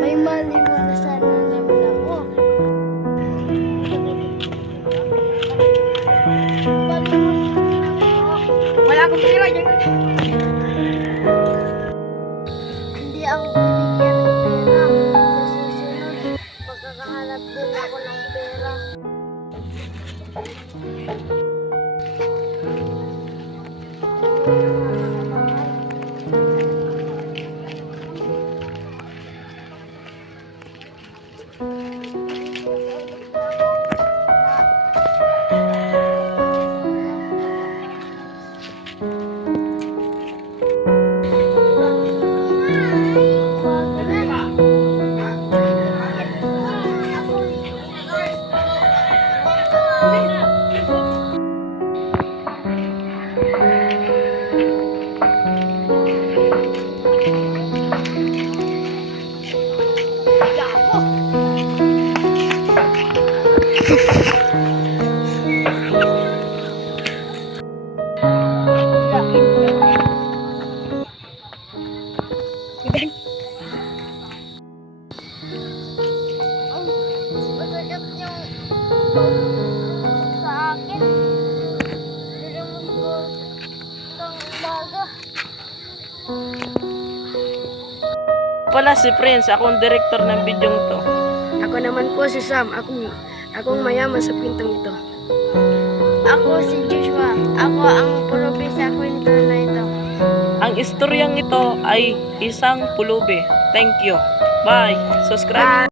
May maliwan sana naman ako. Wala akong pera dyan. Hindi ako binigyan ng pera. Sa susunod, pagkakahanap din ako ng pera. Masakit yung sa akin. Nilamon ko ng umaga. Pala si Prince, akong director ng bidyong to. Ako naman po si Sam. Akong mayaman sa pintong ito. Ako si Joshua. Ako ang pulubi sa kwento na ito. Ang istoryang ito ay isang pulubi. Thank you. Bye. Subscribe.